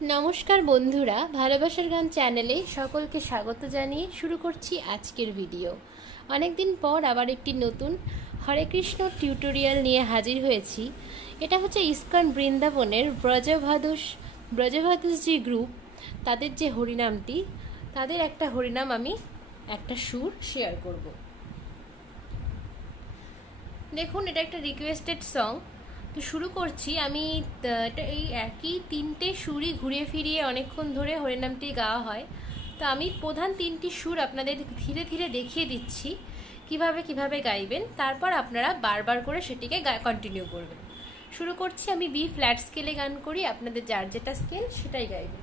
নমস্কার বন্ধুরা, ভালোবাসার গান চ্যানেলে সকলকে স্বাগত জানিয়ে শুরু করছি আজকের ভিডিও। অনেকদিন পর আবার একটি নতুন হরে কৃষ্ণ টিউটোরিয়াল নিয়ে হাজির হয়েছি। এটা হচ্ছে ইসকন বৃন্দাবনের ব্রজভাদুস যে গ্রুপ, তাদের যে হরিনামটি, তাদের একটা হরিনাম আমি একটা সুর শেয়ার করব। দেখুন, এটা একটা রিকোয়েস্টেড সং। তো শুরু করছি আমি। এই একই তিনটে সুরই ঘুরিয়ে ফিরিয়ে অনেকক্ষণ ধরে হরিনামটি গাওয়া হয়। তো আমি প্রধান তিনটি সুর আপনাদের ধীরে ধীরে দেখিয়ে দিচ্ছি কিভাবে কিভাবে গাইবেন, তারপর আপনারা বারবার করে সেটিকে কন্টিনিউ করবেন। শুরু করছি। আমি বি ফ্ল্যাট স্কেলে গান করি, আপনাদের যার যেটা স্কেল সেটাই গাইবেন।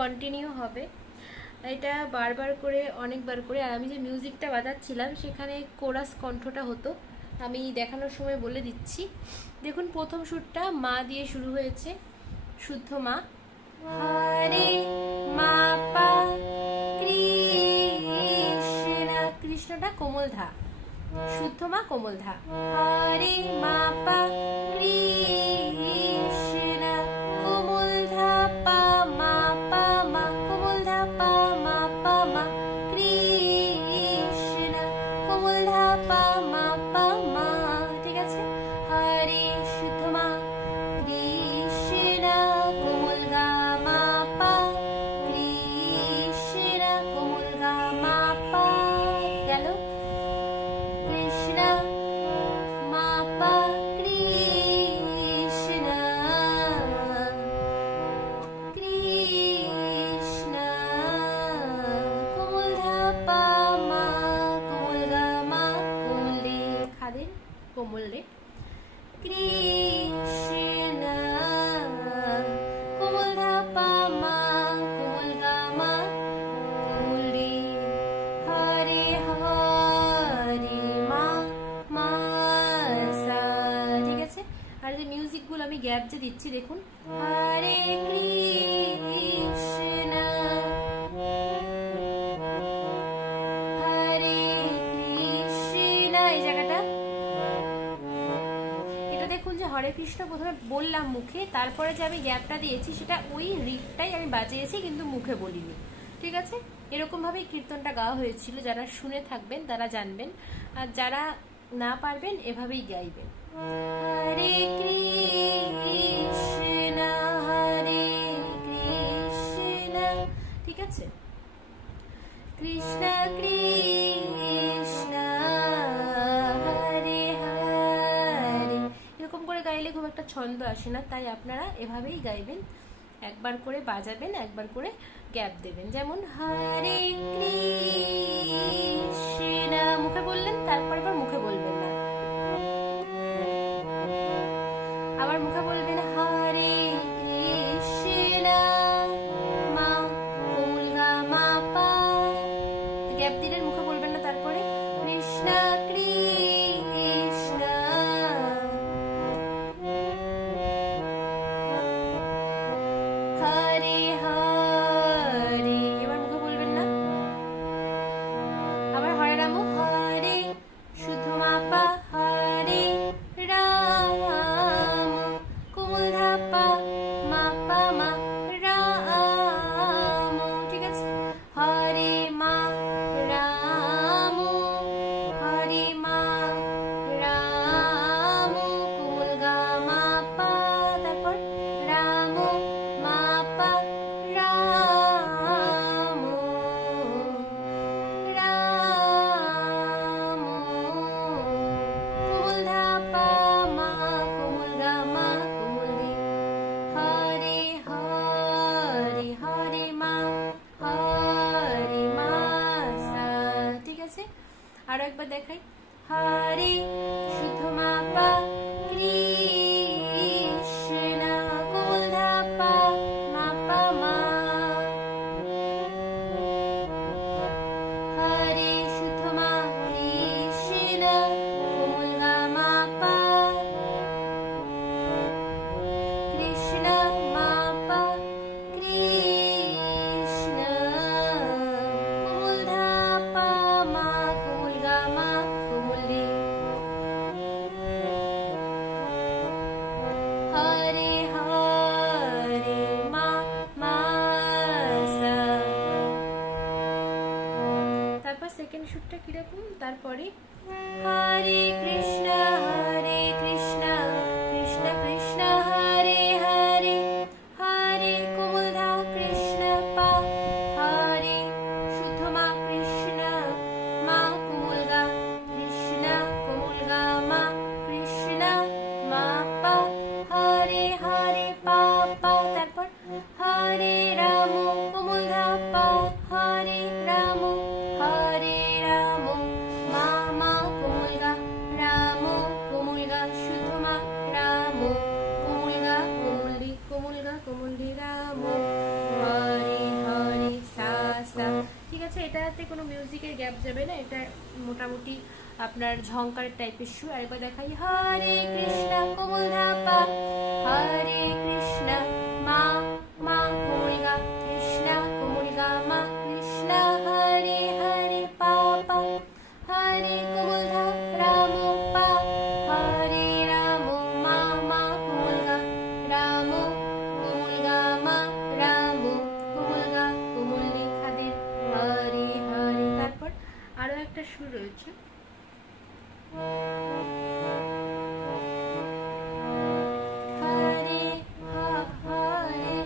কন্টিনিউ হবে এটা বারবার করে, অনেকবার করে। আর আমি যে মিউজিকটা বাজাচ্ছিলাম সেখানে কোরাস কণ্ঠটা হতো, আমি দেখানোর সময় বলে দিচ্ছি। দেখুন, প্রথম সুরটা মা দিয়ে শুরু হয়েছে, শুদ্ধ মা। হরে মা পা কৃষ্ণা, কৃষ্ণটা কোমল ধা, শুদ্ধ মা কোমল ধা। হরে মা পা কৃষ্ণা কোমল ধা পা মা পা মা, কোমল ধা পা মা পা মা, কৃষ্ণা কোমল ধা পা মা পা মা। ঠিক আছে। হরে শুদ্ধ মা কৃষ্ণা কোমল গা মা পা, কৃষ্ণা কোমল গা মা পা। গেল কৃষ্ণা মা পা কৃষ্ণা, কৃষ্ণা কোমল ধা পা মা, কোমল গা মা, কোমল রে খাদের কোমল রে। কৃষ্ণ কোমল ধা পা মা কোমল গা মা কোমল রে হরে হরে মা মা সা। ঠিক আছে, আর যে মিউজিক গুলো আমি গ্যাপ যে দিচ্ছি দেখুন, হরে কৃষ্ণ হরে কৃষ্ণ, এই জায়গাটা এটা দেখুন যে হরে কৃষ্ণ প্রথমে বললাম মুখে, তারপরে যে আমি গ্যাপটা দিয়েছি সেটা ওই রিডটাই আমি বাজিয়েছি কিন্তু মুখে বলিনি। ঠিক আছে, এরকম ভাবেই কীর্তনটা গাওয়া হয়েছিল। যারা শুনে থাকবেন তারা জানবেন, আর যারা না পারবেন এভাবেই গাইবেন। হরে কৃষ্ণ হরে কৃষ্ণ, ঠিক আছে, কৃষ্ণ কৃষ্ণ হরে হরে, এরকম করে গাইলে খুব একটা ছন্দ আসে না, তাই আপনারা এভাবেই গাইবেন, একবার করে বাজাবেন, একবার করে গ্যাপ দেবেন। যেমন হরে কৃষ্ণ মুখে বললেন, তারপর এবার মুখে বলবেন না, আবার মুখে বলবেন হরে কৃষ্ণ মা কোমল গা মা পা, গ্যাপ দিলেন, মুখে বলবেন না, তারপরে কৃষ্ণ কৃষ্ণ হরে হরে, এবার মুখে বলবেন না, আবার হরে রাম হরে শুধু মা পা হরে রাম কোমল ধা পা মা পা মা রাম, ঠিক আছে, হরে মা রাম হরে মা রাম কোমল গা মা পা, তারপর রাম মা পা রাম রাম কোমল ধা পা মা কোমল গা মা কোমল রে হরে হরে হরে মা হরে মা সা। ঠিক আছে, আরো একবার দেখাই, হরে শুধু মা পা কৃষ্ণ কোমল ধা পা মা পা মা, হরে শুধু মা কৃষ্ণ কোমল গা মা পা কৃষ্ণ মা পা কৃষ্ণ কোমল ধা পা মা কোমল গা মা কোমল রে হরে হরে মা মা সা। তারপর সেকেন্ড সুরটা কিরকম, তারপরে হরে কৃষ্ণ কৃষ্ণ কৃষ্ণ হরে হরে হরে কোমল ধা কৃষ্ণ পা হরে শুদ্ধ মা কৃষ্ণ মা কোমল গা কৃষ্ণ কোমল গা মা কৃষ্ণ মা পা হরে হরে পা পা, তারপর হরে রাম কোমল ধা পা হরে রাম মা মা কোমল গা রাম কোমল গা শুদ্ধ মা রাম কোমল গা কোমল রে রাম হরে হরে সা সা। ঠিক আছে, এটাতে কোনো মিউজিকের গ্যাপ যাবে না, এটা মোটামুটি আপনার ঝংকারের টাইপের সুর। আরেকবার দেখাই, হরে কৃষ্ণ কোমল ধা পা হরে কৃষ্ণ মা মা কোমল গা কৃষ্ণ কোমল গা মা কৃষ্ণ হরে হরে পা পা হরে কোমল ধা রাম পা হরে রাম মা মা কোমল গা রাম কোমল গা মা রাম কোমল গা কোমল রেখাদের হরে হরে। তারপর আরো একটা সুর রয়েছে, হরে হরে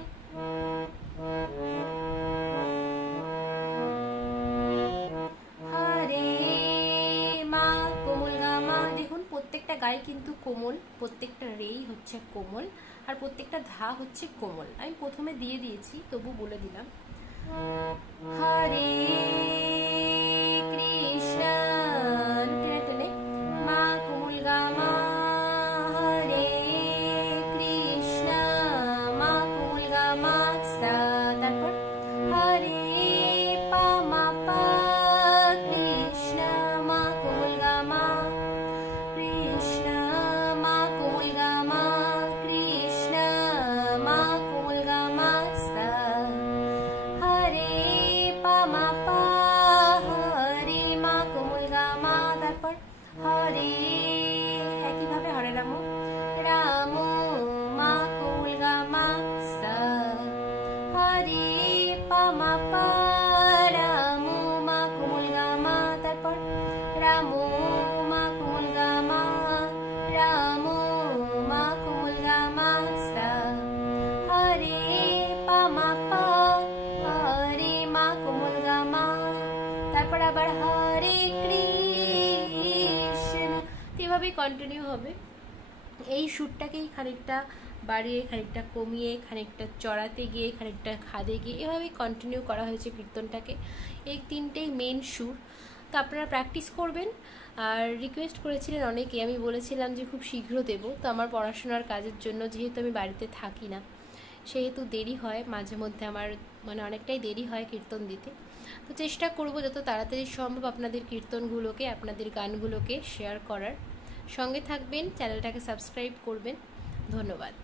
হরে মা কোমল গা মা। দেখুন প্রত্যেকটা গায়ে কিন্তু কোমল, প্রত্যেকটা রেই হচ্ছে কোমল, আর প্রত্যেকটা ধা হচ্ছে কোমল। আমি প্রথমে দিয়ে দিয়েছি, তবু বলে দিলাম, হরে কৃষ্ণ টেনে টেনে মা কোমল গা মা হরে কন্টিনিউ হবে। এই সুরটাকেই খানিকটা বাড়িয়ে, খানিকটা কমিয়ে, খানিকটা চড়াতে গিয়ে, খানিকটা খাদে গিয়ে, এভাবেই কন্টিনিউ করা হয়েছে কীর্তনটাকে। এই তিনটেই মেন সুর। তো আপনারা প্র্যাকটিস করবেন। আর রিকোয়েস্ট করেছিলেন অনেকে, আমি বলেছিলাম যে খুব শীঘ্র দেবো। তো আমার পড়াশোনার কাজের জন্য যেহেতু আমি বাড়িতে থাকি না, সেহেতু দেরি হয়, মাঝে মধ্যে আমার মানে অনেকটাই দেরি হয় কীর্তন দিতে। তো চেষ্টা করব যত তাড়াতাড়ি সম্ভব আপনাদের কীর্তনগুলোকে, আপনাদের গানগুলোকে শেয়ার করার। সঙ্গে থাকবেন, চ্যানেলটাকে সাবস্ক্রাইব করবেন। ধন্যবাদ।